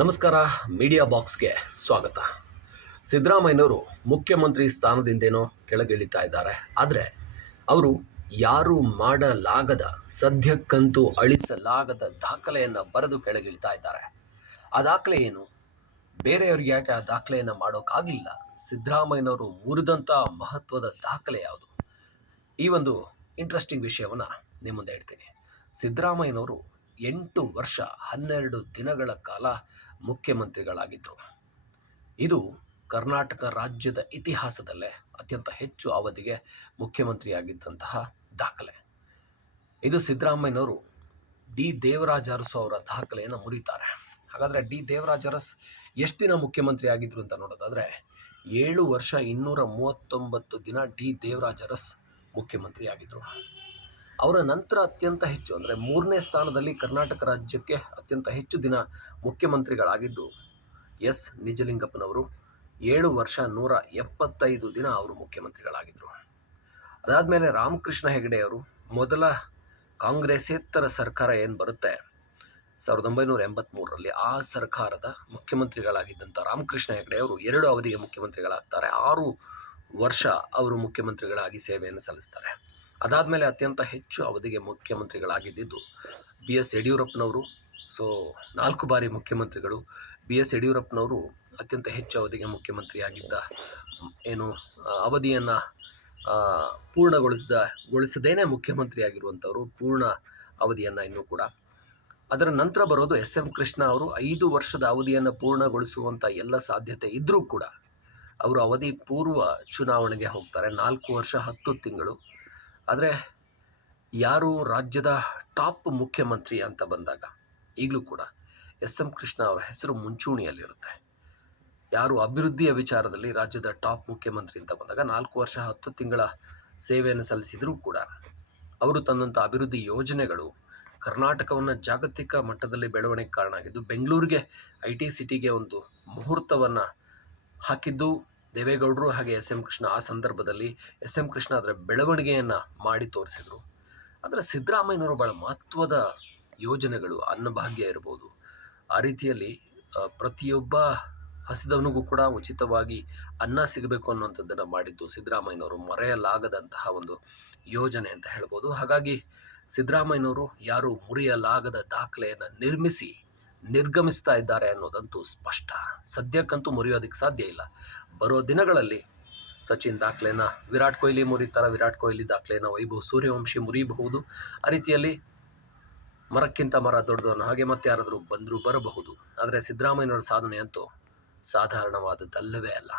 ನಮಸ್ಕಾರ. ಮೀಡಿಯಾ ಬಾಕ್ಸ್ಗೆ ಸ್ವಾಗತ. ಸಿದ್ದರಾಮಯ್ಯನವರು ಮುಖ್ಯಮಂತ್ರಿ ಸ್ಥಾನದಿಂದೇನೋ ಕೆಳಗಿಳಿತಾ ಇದ್ದಾರೆ. ಆದರೆ ಅವರು ಯಾರೂ ಮಾಡಲಾಗದ, ಸದ್ಯಕ್ಕಂತೂ ಅಳಿಸಲಾಗದ ದಾಖಲೆಯನ್ನು ಬರೆದು ಕೆಳಗಿಳಿತಾ ಇದ್ದಾರೆ. ಆ ದಾಖಲೆ ಏನು? ಬೇರೆಯವ್ರಿಗೆ ಯಾಕೆ ಆ ದಾಖಲೆಯನ್ನು ಮಾಡೋಕ್ಕಾಗಲಿಲ್ಲ? ಸಿದ್ದರಾಮಯ್ಯನವರು ಮುರಿದಂಥ ಮಹತ್ವದ ದಾಖಲೆ ಯಾವುದು? ಈ ಒಂದು ಇಂಟ್ರೆಸ್ಟಿಂಗ್ ವಿಷಯವನ್ನು ನಿಮ್ಮ ಮುಂದೆ ಇಡ್ತೀನಿ. ಸಿದ್ದರಾಮಯ್ಯನವರು 8 ವರ್ಷ 12 ದಿನಗಳ ಕಾಲ ಮುಖ್ಯಮಂತ್ರಿಗಳಾಗಿದ್ದರು. ಇದು ಕರ್ನಾಟಕ ರಾಜ್ಯದ ಇತಿಹಾಸದಲ್ಲೇ ಅತ್ಯಂತ ಹೆಚ್ಚು ಅವಧಿಗೆ ಮುಖ್ಯಮಂತ್ರಿಯಾಗಿದ್ದಂತಹ ದಾಖಲೆ. ಇದು ಸಿದ್ದರಾಮಯ್ಯನವರು ಡಿ ದೇವರಾಜ ಅರಸು ಅವರ ದಾಖಲೆಯನ್ನು ಮುರಿತಾರೆ. ಹಾಗಾದರೆ ಡಿ ದೇವರಾಜ ಅರಸ್ ಎಷ್ಟು ದಿನ ಮುಖ್ಯಮಂತ್ರಿ ಆಗಿದ್ರು ಅಂತ ನೋಡೋದಾದರೆ 7 ವರ್ಷ 239 ದಿನ ಡಿ ದೇವರಾಜ ಅರಸ್ ಮುಖ್ಯಮಂತ್ರಿ ಆಗಿದ್ದರು. ಅವರ ನಂತರ ಅತ್ಯಂತ ಹೆಚ್ಚು ಅಂದರೆ 3ನೇ ಸ್ಥಾನದಲ್ಲಿ ಕರ್ನಾಟಕ ರಾಜ್ಯಕ್ಕೆ ಅತ್ಯಂತ ಹೆಚ್ಚು ದಿನ ಮುಖ್ಯಮಂತ್ರಿಗಳಾಗಿದ್ದು ಎಸ್ ನಿಜಲಿಂಗಪ್ಪನವರು. 7 ವರ್ಷ 175 ದಿನ ಅವರು ಮುಖ್ಯಮಂತ್ರಿಗಳಾಗಿದ್ದರು. ಅದಾದಮೇಲೆ ರಾಮಕೃಷ್ಣ ಹೆಗಡೆಯವರು ಮೊದಲ ಕಾಂಗ್ರೆಸ್ಸೇತರ ಸರ್ಕಾರ ಏನು ಬರುತ್ತೆ 1983ರಲ್ಲಿ, ಆ ಸರ್ಕಾರದ ಮುಖ್ಯಮಂತ್ರಿಗಳಾಗಿದ್ದಂಥ ರಾಮಕೃಷ್ಣ ಹೆಗಡೆಯವರು 2 ಅವಧಿಗೆ ಮುಖ್ಯಮಂತ್ರಿಗಳಾಗ್ತಾರೆ. 6 ವರ್ಷ ಅವರು ಮುಖ್ಯಮಂತ್ರಿಗಳಾಗಿ ಸೇವೆಯನ್ನು ಸಲ್ಲಿಸ್ತಾರೆ. ಅದಾದಮೇಲೆ ಅತ್ಯಂತ ಹೆಚ್ಚು ಅವಧಿಗೆ ಮುಖ್ಯಮಂತ್ರಿಗಳಾಗಿದ್ದು ಬಿ ಎಸ್ ಯಡಿಯೂರಪ್ಪನವರು. 4 ಬಾರಿ ಮುಖ್ಯಮಂತ್ರಿಗಳು. ಬಿ ಎಸ್ ಯಡಿಯೂರಪ್ಪನವರು ಅತ್ಯಂತ ಹೆಚ್ಚು ಅವಧಿಗೆ ಮುಖ್ಯಮಂತ್ರಿಯಾಗಿದ್ದ ಅವಧಿಯನ್ನು ಪೂರ್ಣಗೊಳಿಸದೇನೆ ಮುಖ್ಯಮಂತ್ರಿಯಾಗಿರುವಂಥವರು, ಪೂರ್ಣ ಅವಧಿಯನ್ನು ಇನ್ನೂ ಕೂಡ. ಅದರ ನಂತರ ಬರೋದು ಎಸ್ ಎಂ ಕೃಷ್ಣ ಅವರು. 5 ವರ್ಷದ ಅವಧಿಯನ್ನು ಪೂರ್ಣಗೊಳಿಸುವಂಥ ಎಲ್ಲ ಸಾಧ್ಯತೆ ಇದ್ದರೂ ಕೂಡ ಅವರು ಅವಧಿ ಪೂರ್ವ ಚುನಾವಣೆಗೆ ಹೋಗ್ತಾರೆ. 4 ವರ್ಷ 10 ತಿಂಗಳು. ಆದರೆ ಯಾರು ರಾಜ್ಯದ ಟಾಪ್ ಮುಖ್ಯಮಂತ್ರಿ ಅಂತ ಬಂದಾಗ ಈಗಲೂ ಕೂಡ ಎಸ್ ಎಂ ಕೃಷ್ಣ ಅವರ ಹೆಸರು ಮುಂಚೂಣಿಯಲ್ಲಿರುತ್ತೆ. ಯಾರು ಅಭಿವೃದ್ಧಿಯ ವಿಚಾರದಲ್ಲಿ ರಾಜ್ಯದ ಟಾಪ್ ಮುಖ್ಯಮಂತ್ರಿ ಅಂತ ಬಂದಾಗ 4 ವರ್ಷ 10 ತಿಂಗಳ ಸೇವೆಯನ್ನು ಸಲ್ಲಿಸಿದರೂ ಕೂಡ ಅವರು ತಂದಂಥ ಅಭಿವೃದ್ಧಿ ಯೋಜನೆಗಳು ಕರ್ನಾಟಕವನ್ನು ಜಾಗತಿಕ ಮಟ್ಟದಲ್ಲಿ ಬೆಳವಣಿಗೆ ಕಾರಣ ಆಗಿದ್ದು, ಬೆಂಗಳೂರಿಗೆ IT ಸಿಟಿಗೆ ಒಂದು ಮುಹೂರ್ತವನ್ನು ಹಾಕಿದ್ದು ದೇವೇಗೌಡರು ಹಾಗೆ ಎಸ್ ಎಂ ಕೃಷ್ಣ. ಆ ಸಂದರ್ಭದಲ್ಲಿ ಎಸ್ ಎಂ ಕೃಷ್ಣ ಅದರ ಬೆಳವಣಿಗೆಯನ್ನು ಮಾಡಿ ತೋರಿಸಿದರು. ಆದರೆ ಸಿದ್ದರಾಮಯ್ಯನವರು ಭಾಳ ಮಹತ್ವದ ಯೋಜನೆಗಳು, ಅನ್ನಭಾಗ್ಯ ಇರ್ಬೋದು, ಆ ರೀತಿಯಲ್ಲಿ ಪ್ರತಿಯೊಬ್ಬ ಹಸಿದವನಿಗೂ ಕೂಡ ಉಚಿತವಾಗಿ ಅನ್ನ ಸಿಗಬೇಕು ಅನ್ನುವಂಥದ್ದನ್ನು ಮಾಡಿದ್ದು ಸಿದ್ದರಾಮಯ್ಯನವರು ಮರೆಯಲಾಗದಂತಹ ಒಂದು ಯೋಜನೆ ಅಂತ ಹೇಳ್ಬೋದು. ಹಾಗಾಗಿ ಸಿದ್ದರಾಮಯ್ಯನವರು ಯಾರು ಮುರಿಯಲಾಗದ ದಾಖಲೆಯನ್ನು ನಿರ್ಗಮಿಸ್ತಾ ಇದ್ದಾರೆ ಅನ್ನೋದಂತೂ ಸ್ಪಷ್ಟ. ಸದ್ಯಕ್ಕಂತೂ ಮುರಿಯೋದಕ್ಕೆ ಸಾಧ್ಯ ಇಲ್ಲ. ಬರೋ ದಿನಗಳಲ್ಲಿ ಸಚಿನ್ ದಾಖಲೆಯನ್ನು ವಿರಾಟ್ ಕೊಹ್ಲಿ ಮುರಿತಾರೆ, ವಿರಾಟ್ ಕೊಹ್ಲಿ ದಾಖಲೆಯನ್ನು ವೈಭವ್ ಸೂರ್ಯವಂಶಿ ಮುರಿಯಬಹುದು. ಆ ರೀತಿಯಲ್ಲಿ ಮರಕ್ಕಿಂತ ಮರ ದೊಡ್ಡದು ಅನ್ನೋ ಹಾಗೆ ಮತ್ತೆ ಯಾರಾದರೂ ಬರಬಹುದು. ಆದರೆ ಸಿದ್ದರಾಮಯ್ಯನವರ ಸಾಧನೆ ಅಂತೂ ಸಾಧಾರಣವಾದದ್ದಲ್ಲವೇ ಅಲ್ಲ.